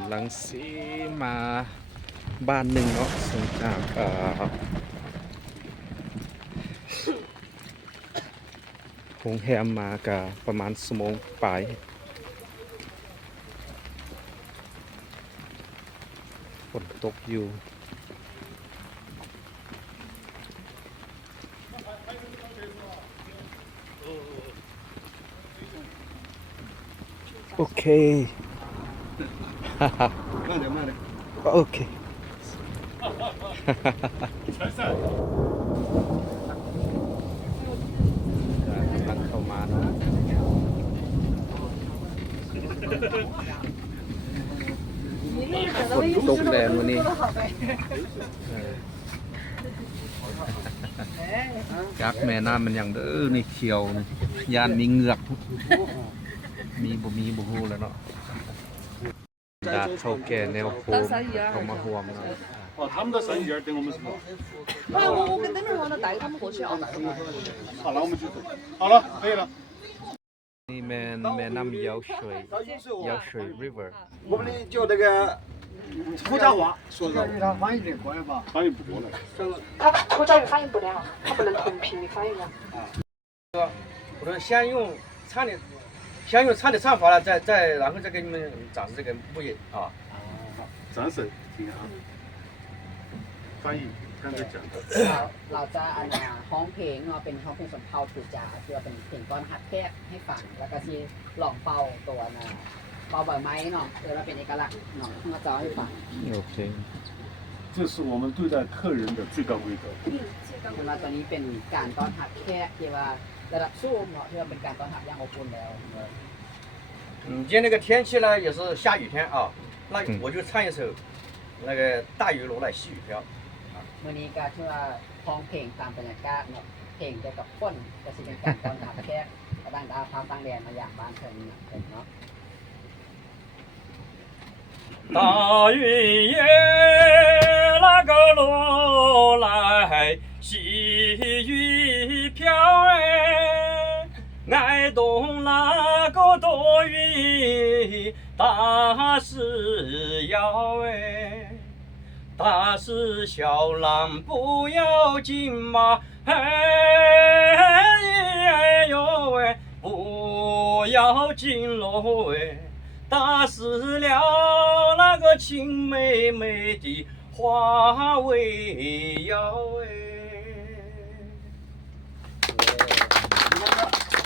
กำลังซีมาบ้านหนึ่งเนาะซึ่งจากโรงแรมมากับประมาณชั่วโมงปลายฝนตกอยู่โอเค慢点，慢点。โอเคกำลังเข้ามาเนาะฝนตกแรงวันนี้ยักษ์แม่น้ำมันอย่างเด้อนี่เขียวนี่ยานมีเหงือกมีบ่ฮู้แล้วเนาะดาดเท่าแก่แนวโค้งเขามาห่วงเนาะ哦，他们的31跟我们是不？对，我跟等着我呢，带他们过去啊。好了，我们就走。好了，可以了。นี่แม่น้ำยาวเฉยยาวเฉย river 我们的叫那个福家话，说的他翻译得过来吧？翻译不过来。他土家语翻译不了，他不能同频的翻译了。我说先用唱的唱法了，再然后再给你们展示这个木业啊。展示听啊。翻译刚才讲的。เราจะร้องเพลงเนาะเป็นร้องเพลงสนเผ่าถูจาที่ว่าเป็นเพลงก้อนฮักแคบให้ฟังแล้วก็ที่หลองเป่าตัวเป่าใบไม้เนาะเดี๋ยวเราเป็นเอกลักษณ์เนาะมาจอให้ฟัง โอเค这是我们对待客人的最高规格。คือว่าตัวนี้เป็นการต้อนรับแคบที่ว่าระดับสูงเนาะที่ว่าเป็นการต้อนรับอย่างอบอุ่นแล้ว今天那个天气呢也是下雨天啊那我就唱一首那个大雨落来细雨飘มื้อนี้ก็ชื่อว่าร้องเพลงตามบรรยากาศเนาะเพลงเกี่ยวกับฝนก็สิเป็นการต้อนรับแขกตั้งดาวพาตั้งแดนมาอย่างบ้านเพิ่นเนาะ大云也那个落来细雨飘哎，爱动那个多云大石摇哎。大事小郎不要紧嘛，哎呦喂，不要紧喽喂，打死了那个亲妹妹的花为妖哎。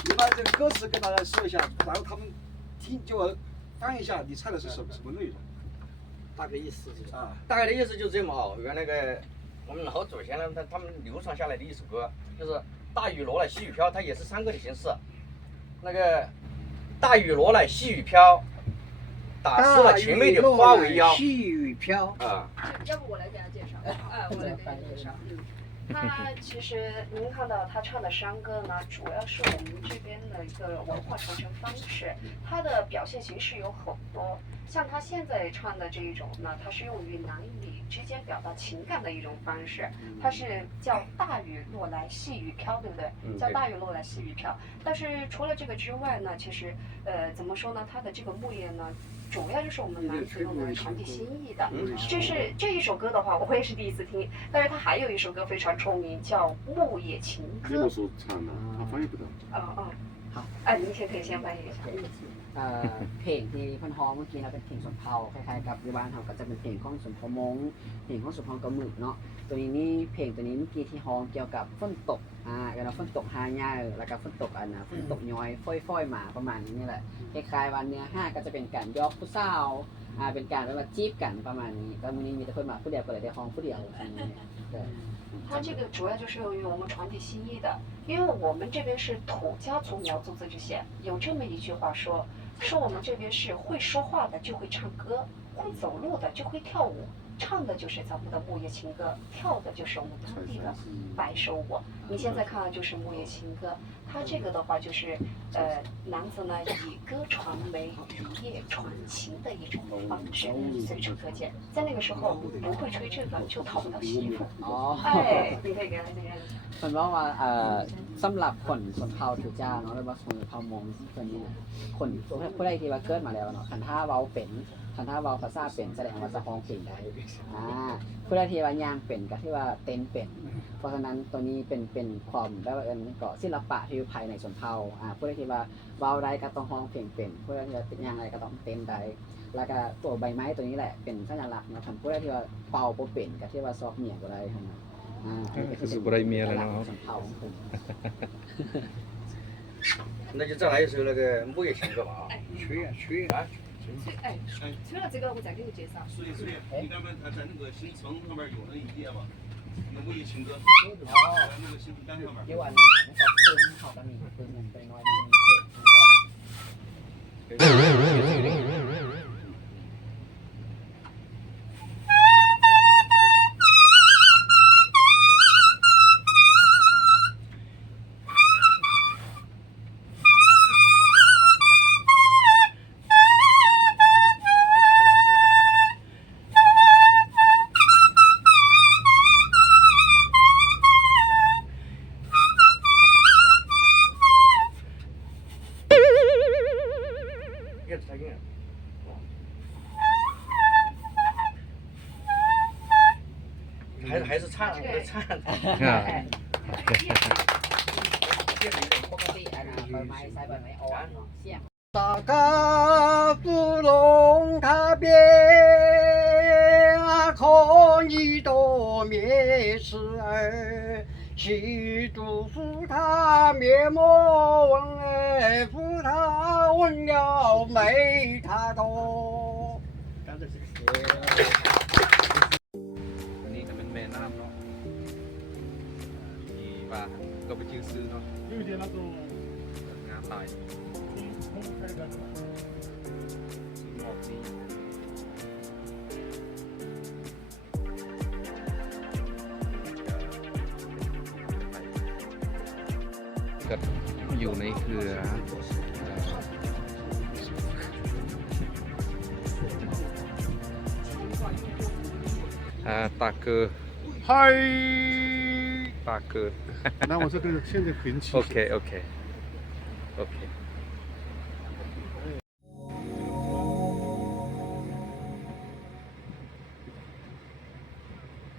你把这个歌词跟大家说一下，然后他们听就翻译一下，你唱的是什么内容？大概意思就是啊，大概的意思就是这么哦。原来个我们老祖先呢，他们流传下来的一首歌，就是大雨落来细雨飘，它也是三个的形式。那个大雨落来细雨飘，打湿了情妹的花为妖。细雨飘啊。要不我来给他介绍？哎，我来给他介绍。他其实您看到他唱的山歌呢，主要是我们这边的一个文化传承方式。它的表现形式有很多，像他现在唱的这一种呢，它是用于男女之间表达情感的一种方式。它是叫大雨落来细雨飘，对不对？叫大雨落来细雨飘。但是除了这个之外呢，其实怎么说呢？它的这个木业呢，主要就是我们男子用来传递心意的。这一首歌的话，我也是第一次听，但是它还有一首歌非常出名，叫《牧野情歌》。我所唱的，他翻译不到。好，哎，您先可以先翻译一下。เพลงที่เพิ่นฮ้องเมื่อกี้นะเป็นเพลงสนเผ่าคล้ายๆกับอยู่บ้านเฮาก็จะเป็นเพลงของสนเผ่ามงเพลงของสนเผ่ากะหมึกเนาะตัวนี้นี่เพลงตัวนี้เมื่อกี้ที่ฮ้องเกี่ยวกับฝนตกกันฝนตกหายาแล้วก็ฝนตกฝนตกย้อยฟ้อยๆมาประมาณนี้นี่แหละคล้ายๆว่าเนื้อหาก็จะเป็นการยอกผู้สาวเป็นการแบบว่าจีบกันประมาณนี้ก็มื้อนี้มีแต่เพิ่นมาผู้เดียวก็เลยได้ฮ้องผู้เดียว它这个主要就是用于我们传递心意的，因为我们这边是土家族苗族自治县，有这么一句话说我们这边是会说话的就会唱歌，会走路的就会跳舞，唱的就是咱们的牧野情歌，跳的就是我们当地的白手舞。你现在看的就是牧野情歌，它这个的话就是男子呢以歌传媒，以业传情的一种方式，随处可见。在那个时候不会吹这个就讨不到媳妇。哎，你可以给他这样。เพิ่นว่าสำหรับคนชนเผ่าถูจ้าเนาะหรือว่าชนเผ่ามงตัวนี้คนผู้ใดที่ว่าเกิดมาแล้วเนาะคันถ้าเว้าเป็น ถ้าเว้าภาษาเป็นแสดงว่าจะฮ้องเพลงได้ผู้ใดที่ว่าย่างเป็นก็ที่ว่าเต้นเป็นเพราะฉะนั้นตัวนี้เป็นความแบบว่าก็ศิลปะที่อยู่ภายในชนเผ่าผู้ใดที่ว่าเว้าได้ก็ต้องฮ้องเพลงเป็นผู้ใดที่ว่าย่างได้ก็ต้องเต้นได้แล้วก็ตัวใบไม้ตัวนี้แหละเป็นสัญลักษณ์นะคันผู้ใดที่ว่าเป่าบ่เป็นก็ที่ว่าซอกเมียบ่ได้หั่นน่ะคือสิบ่ได้เมียแล้วเนาะ ชนเผ่าของผม 那就再来一首那个木叶情歌吧啊。吹啊吹啊，除了这个，我再给你介绍。所以你看他在那个新城上面有那一页嘛，那木叶情歌，哦在那个新单上面。 อยู่อันนั้นมันก็ปึ้งเขาก็มีปึ้งมันไปน้อยมันมีเพจ 越踩越。还是唱，唱。 อ่า ปกติอันนั้นใบไม้ใช้ใบไม้อ่อนเนาะเสียง 大家芙蓉塔边可以多面时儿，喜祝福他面膜问福他问了没他多。 อันนี้ก็เป็นแม่น้ำเนาะที่ว่าก็ไปชื่อซื้อเนาะงามหลายหมอกดีก็อยู่ในเครือ大哥，嗨，大哥那我这个现在平起。 ，OK OK OK。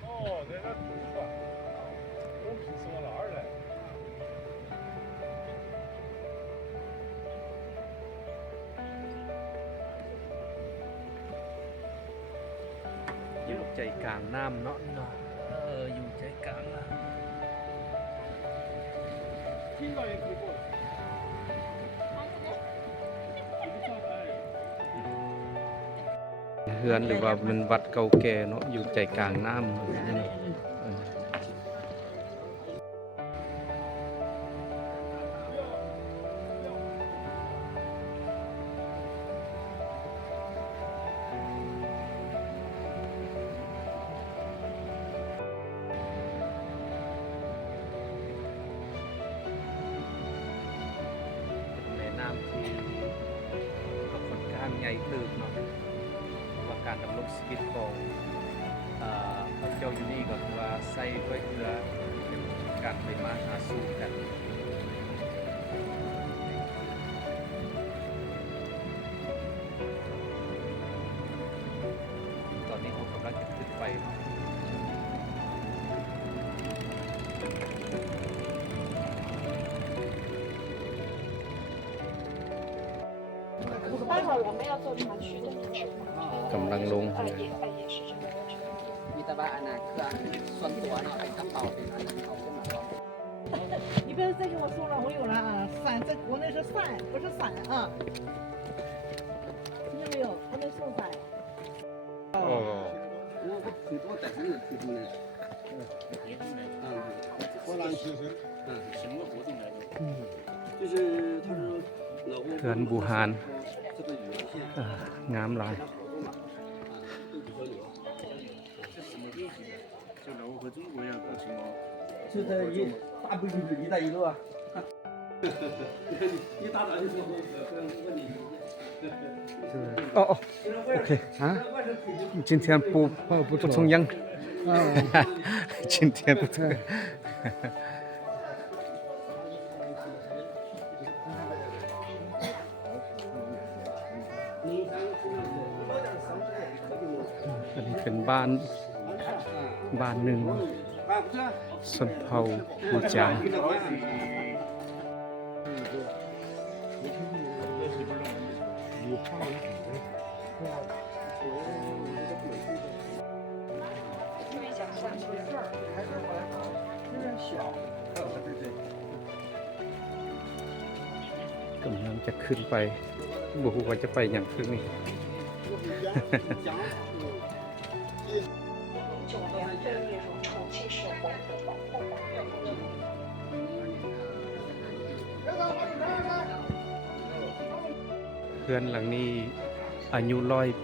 哦，在那图书馆，我平时往哪儿来？ อยู่ใจกลางน้ำเนาะนี่เนาะอยู่ใจกลางน้今早也可以过来。ำเฮือนหรือว่าเป็นวัดเก่าแก่เนาะอยู่ใจกลางน้ำนี่เนาะแม่น้ำที่ก็ค่อนข้างใหญ่เติบเนาะว่าการดำรงชีวิตของพระเจ้าอยู่นี่ก็คือว่าใส่ด้วยเรือเป็นการไปมาหาสู่กันตอนนี้ผมกำลังจะขึ้นไปเนาะ 待会儿我们要坐船去的，กำลังลง 也是这个过程。 มีแต่ว่าอันนั้นเครื่องส่วนตัวเนาะเป็นกระเป๋าเป็นอันนั้นเขาขึ้นมาก่อน 你不要再跟我说了，我有了啊，伞在国内是伞，不是伞啊。听见没有？不能送伞。 โอ้ 我很多在这个推动的，荷兰学生，什么活动来着？就是他说老挝 เขื่อนบูฮาน 这个语言线， งามหลาย 好多嘛，都比河流。就老挝和中国要搞什么？就这一大不就是一带一路啊？一大早就说问你。哦哦，OK 啊，今天不重样，今天不重。อันนี้เป็นบ้านหนึ่งชนเผ่าปูจางกำลังจะขึ้นไปบ่ฮู้ว่าจะไปอย่างคืนนี้ 9年被列入重庆市文物保护单位。 เพื่อนหลังนี้อายุ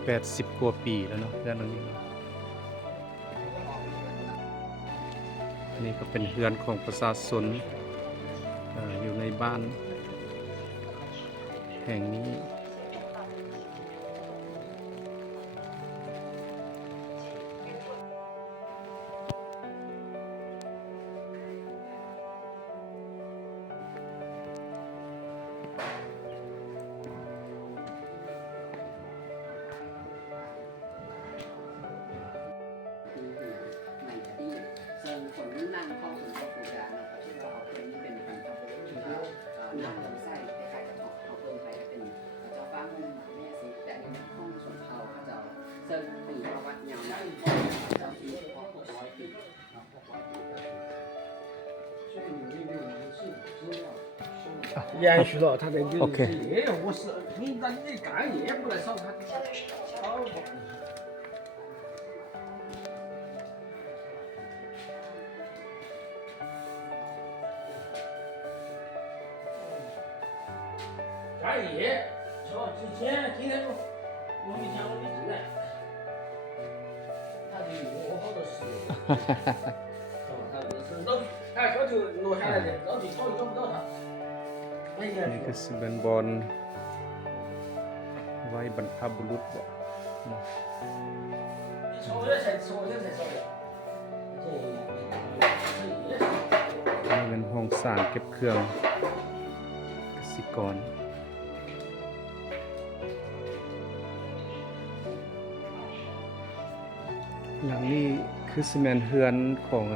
180 กว่าปีแล้วเนาะเพื่อนหลังนี้นี่ก็เป็นเฮือนของประชาชนอยู่ในบ้านแห่งนี้ซึ่งคนรุ่นนั่งเข้าสู่ครอบครัวการเราคิดว่าเขาเป็นเป็นพันธุ์ที่นั่งลำไส้คล้ายๆกับเขาเพิ่มไปเป็นเจ้าฟ้ามุมแม่สิแต่นี่เป็นห้องส่วนเผาเขาจะซึ่งปีประวัติยาวนานเจ้าปีพอ600 ปี延续了他的历史。 OK 我是你干也不来烧他。相对是好像。干也，瞧之前今天我没见过你进来，他就有好多事，他就是老，他小就落下来的，老去找也找不到他。 นี่คือสิเป็นบอลไว้บรรพบุรุษบ่นะ 你瞅也才瞅也才晓得，这นี่เป็นห้องสร้างเก็บเครื่องกสิกรหลังนี้คือสิแมนเฮือนของ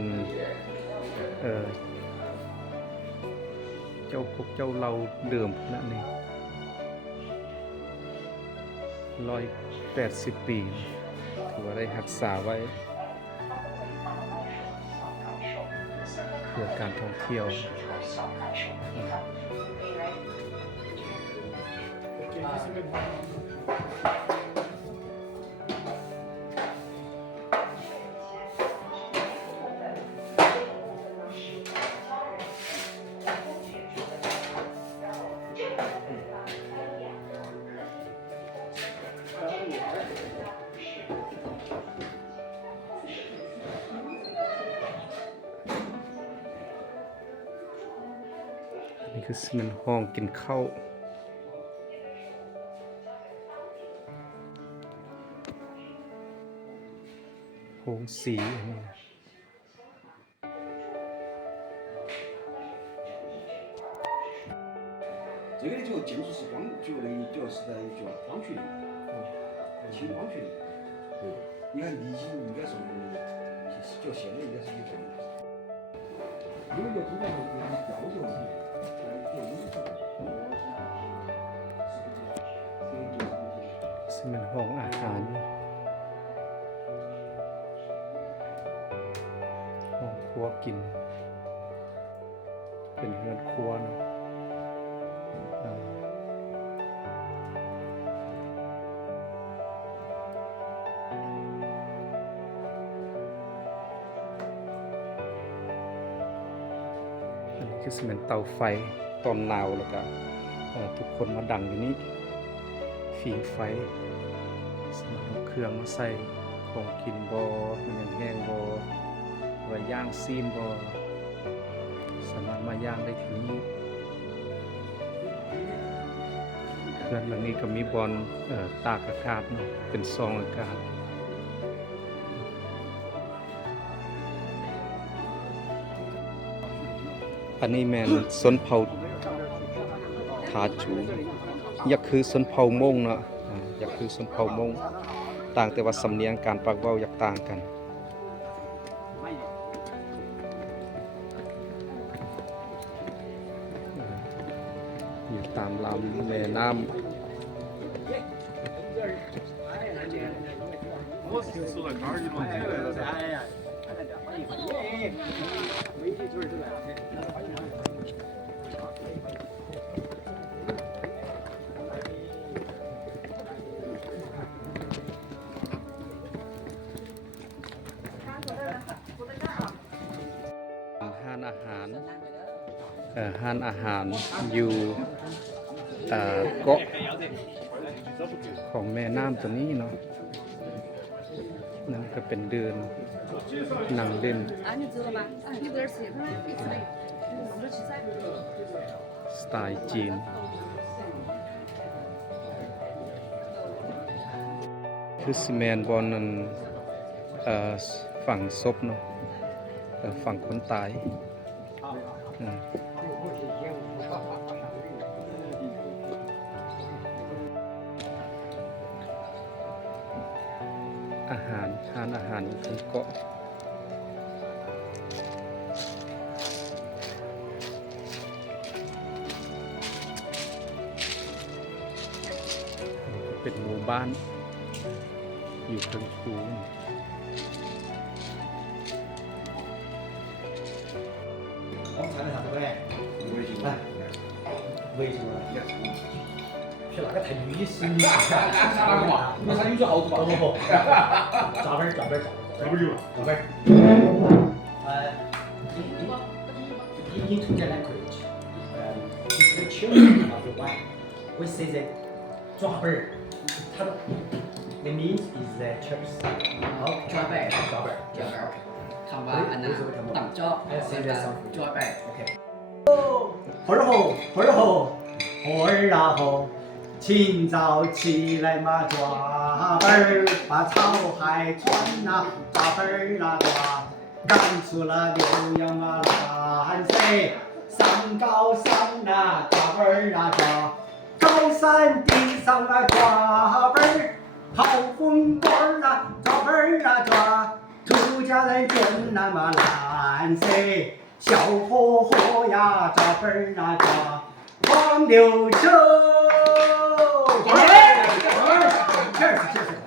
เจ้าพวกเจ้าเราเดิมนั่นเอง180 ปีถือว่าได้รักษาไว้เพื่อการท่องเที่ยวนี่คือมันห้องกินข้าวโฮงสีอันนี้นะ 这个呢，就建筑是光，主要是在叫光学的，轻光学的。对，你看离景应该是叫现在应该是有这个。有一个主要就是调度问题，做艺术的。ซึ่งเป็นห้องอาหารห้องครัวกิน เป็นเรือนครัวเนาะอันนี้คือเป็นเตาไฟตอนหนาวแล้วก็ทุกคนมาดังอยู่นี่ฝีไฟสำหรับเอาเครื่องมาใส่ของกินบอมันยังแห้งบอไว้ย่างซีนบอสามารถมาย่างได้ที่นี่เครื่องหลังนี้ก็มีบอลตากอากาศเนาะเป็นซองอากาศอันนี้แมนสนเผาทาจูอยากคือสนเผามงเนาะอยากคือสนเผามง ต่างแต่ว่าสำเนียงการปากเว้าอยากต่างกันอยู่ตามลำแม่น้ำ 我是出来杆儿一轮起来了噻。ห้านอาหารห้านอาหารอยู่เกาะของแม่น้ำตัวนี้เนาะนั่นก็เป็นเดินนั่งเล่นสไตล์จีนคือซีเมนบอลนั้นฝั่งซบเนาะฝั่งคนตายอาหารทานอาหารอยู่บนเกาะเป็นหมู่บ้านอยู่ทางชูน为什么？是哪个太女士？那啥女士好做吧？不，炸本儿，你推荐来可以去。就是个青年啊，就玩。We say that 抓本儿，它 the means is the chips. Okay. 抓背抓本儿。คำว่าอันนั้นต่ำจ้อจ้อไป OK。猴儿吼，猴儿吼，猴儿啊吼，清早起来嘛抓本儿，把草海穿呐，抓本儿啊抓，赶出了牛羊啊乱塞，上高山呐抓本儿啊抓，高山顶上啊抓本儿，跑风棍儿啊抓本儿啊抓，土家人见那么乱塞。小火火呀，抓本儿啊抓，黄牛车。Cheers，cheers。